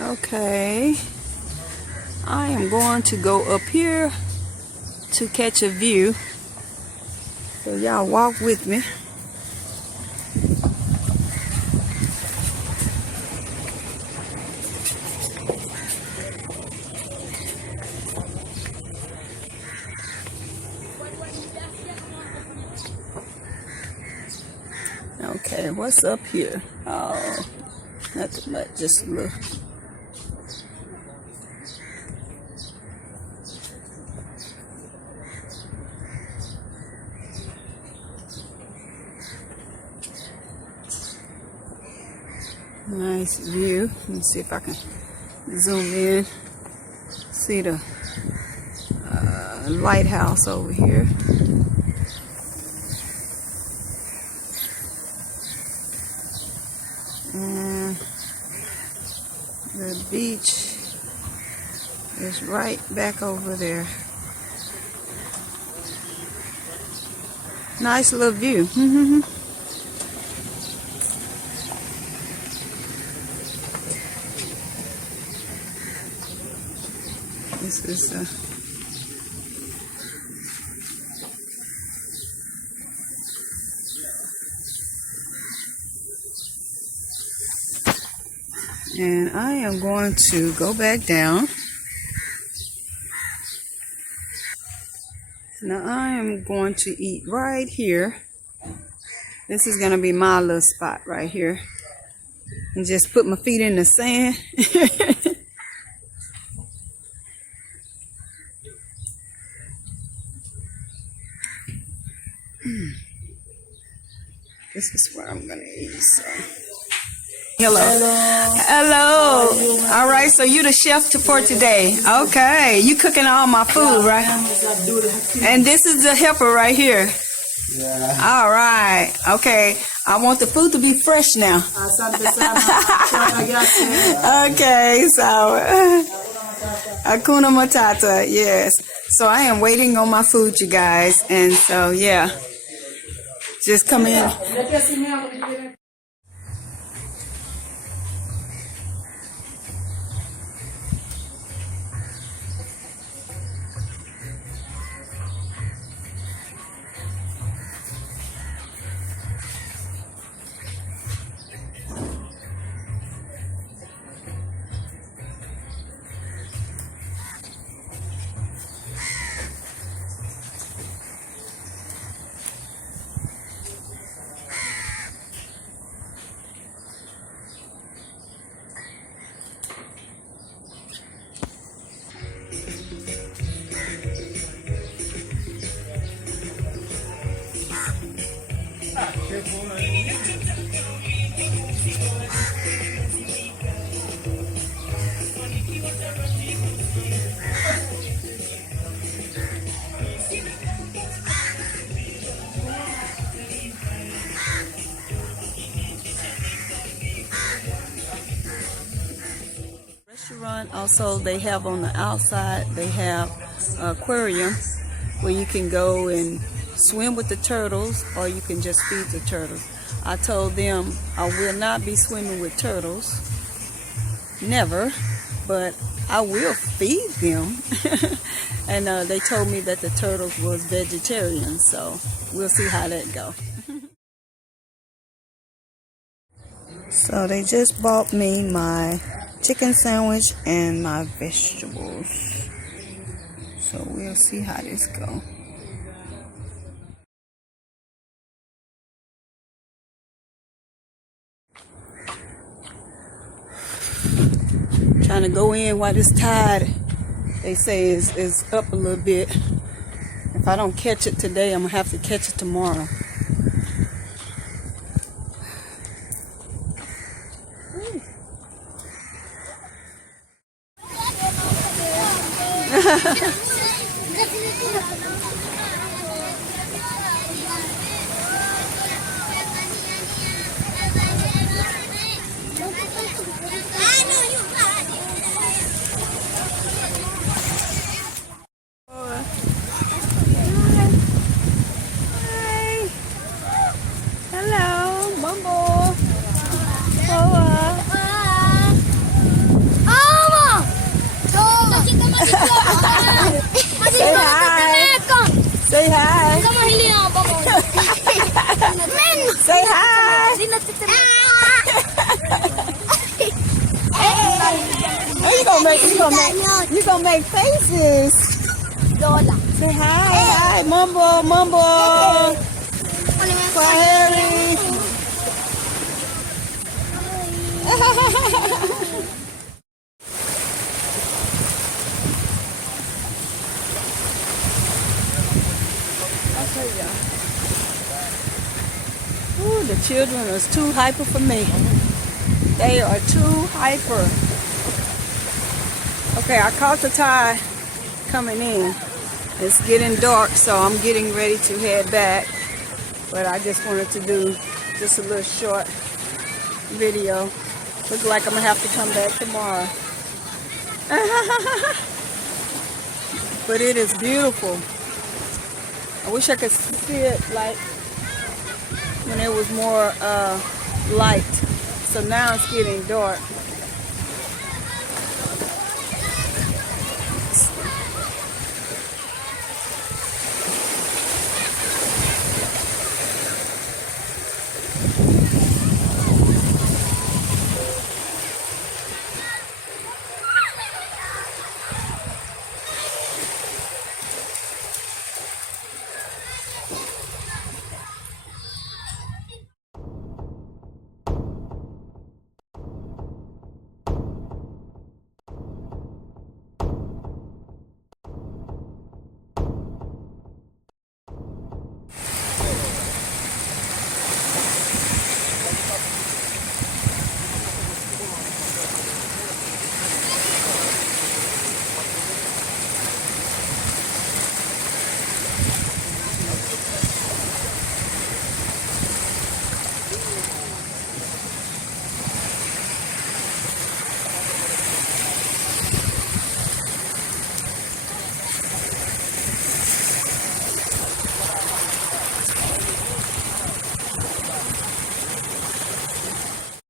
Okay, I am going to go up here to catch a view. So y'all walk with me. Okay, what's up here? Oh, nothing but just a little. Nice view. Let me see if I can zoom in. See the lighthouse over here. And the beach is right back over there. Nice little view. This is and I am going to go back down. Now I am going to eat right here. This is going to be my little spot right here. And just put my feet in the sand. This is where I'm going to eat. So. Hello. Hello. All right, so you the chef for today. Okay, you cooking all my food, right? And this is the helper right here. Yeah. All right. Okay. I want the food to be fresh now. Okay, so Hakuna Matata, yes. So I am waiting on my food, you guys, and so yeah, just come in. Restaurant also, they have on the outside, they have an aquarium where you can go and swim with the turtles, or you can just feed the turtles. I told them I will not be swimming with turtles, never, but I will feed them. And they told me that the turtles was vegetarian, so we'll see how that go. So they just bought me my chicken sandwich and my vegetables, so we'll see how this go. Trying to go in while this tide, they say, is up a little bit. If I don't catch it today, I'm gonna have to catch it tomorrow. Hello, Bumble. Say hi. Oh, you gonna make faces. Say hi. Mumble. For Harry. Ooh, the children are too hyper for me. They are too hyper. Okay, I caught the tide coming in. It's getting dark, so I'm getting ready to head back. But I just wanted to do just a little short video. Looks like I'm gonna have to come back tomorrow. But it is beautiful. I wish I could see it like when it was more light. So now it's getting dark.